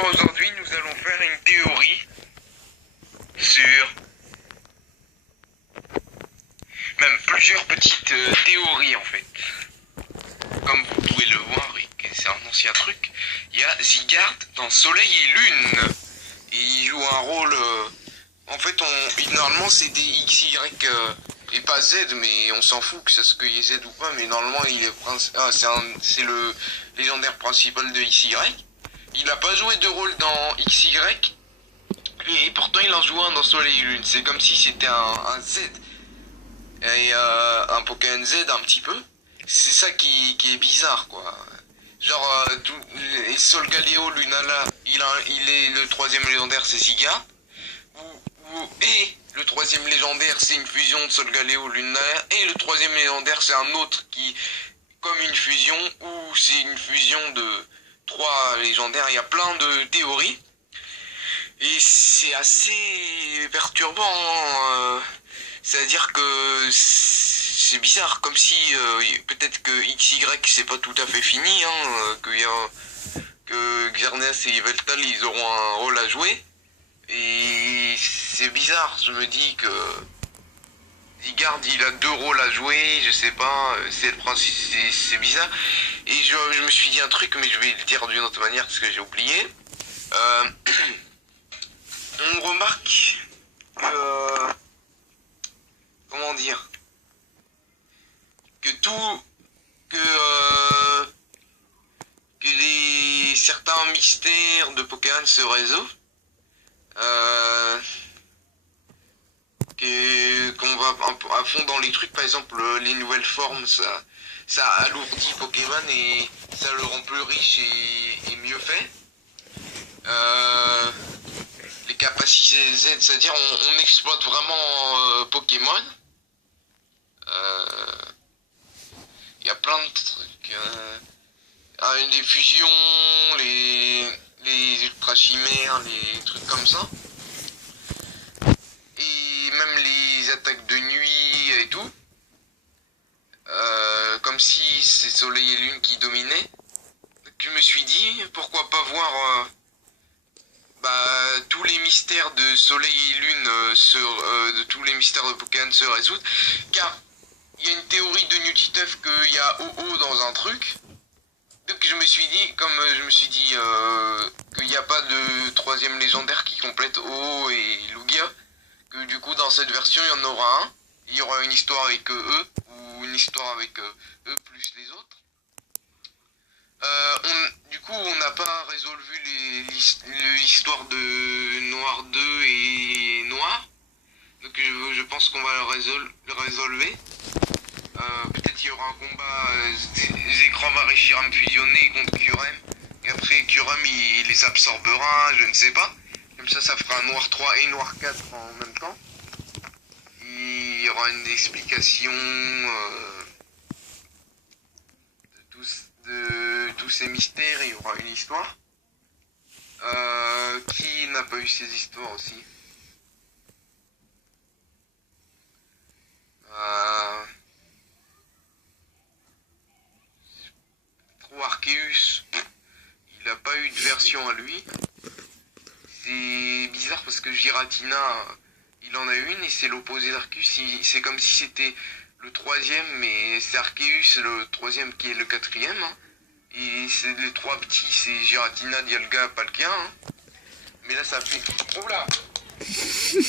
Alors aujourd'hui nous allons faire une théorie sur même plusieurs petites théories en fait. Comme vous pouvez le voir, et que c'est un ancien truc, il y a Zygarde dans Soleil et Lune. Et il joue un rôle... en fait, normalement c'est des XY et pas Z, mais on s'en fout que c'est ce qu'il y ait Z ou pas, mais normalement il est c'est le légendaire principal de XY. Il n'a pas joué de rôle dans XY, et pourtant il en joue un dans Soleil et Lune. C'est comme si c'était un Z, et un Pokémon Z un petit peu. C'est ça qui est bizarre, quoi. Genre, et Solgaleo, Lunala, il est le troisième légendaire, c'est Zygarde. Et le troisième légendaire, c'est une fusion de Solgaleo, Lunala. Et le troisième légendaire, c'est un autre qui, comme une fusion, ou c'est une fusion de trois légendaires. Il y a plein de théories. Et c'est assez perturbant, hein. C'est-à-dire que c'est bizarre, comme si peut-être que XY c'est pas tout à fait fini, hein, que Xerneas et Yveltal ils auront un rôle à jouer. Et c'est bizarre, je me dis que Zygarde il a deux rôles à jouer, je sais pas, c'est le principe, c'est bizarre. Et je me suis dit un truc, mais je vais le dire d'une autre manière parce que j'ai oublié. On remarque que... comment dire, que certains mystères de Pokémon se résolvent, qu'on va à fond dans les trucs. Par exemple les nouvelles formes, ça alourdit Pokémon et ça le rend plus riche et mieux fait. Les capacités Z, c'est-à-dire on exploite vraiment Pokémon. Il y a plein de trucs. Des fusions, les ultra chimères, les trucs comme ça. Et même les attaques de nuit et tout. Comme si c'est Soleil et Lune qui dominaient. Donc je me suis dit, pourquoi pas voir tous les mystères de Soleil et Lune, de tous les mystères de Pokémon se résoudent. Car il y a une théorie de Newtiteuf qu'il y a OO dans un truc. Donc je me suis dit, qu'il n'y a pas de troisième légendaire qui complète OO et Lugia, que du coup dans cette version il y en aura un. Il y aura une histoire avec eux, ou une histoire avec eux plus les autres. Du coup on n'a pas résolu l'histoire de Noir 2 et Noir. Donc je pense qu'on va le résolver. Peut-être qu'il y aura un combat Zekrom et Reshiram fusionnés contre Kyurem. Et après Kyurem il les absorbera, je ne sais pas. Comme ça fera Noir 3 et Noir 4 en même temps. Il y aura une explication de tous ces mystères, il y aura une histoire. Qui n'a pas eu ces histoires aussi? Arceus, il n'a pas eu de version à lui. C'est bizarre parce que Giratina, il en a une et c'est l'opposé d'Arceus. C'est comme si c'était le troisième, mais c'est Arceus le troisième qui est le quatrième. Hein. Et c'est les trois petits, c'est Giratina, Dialga, Palkia. Hein. Mais là ça fait... Oh là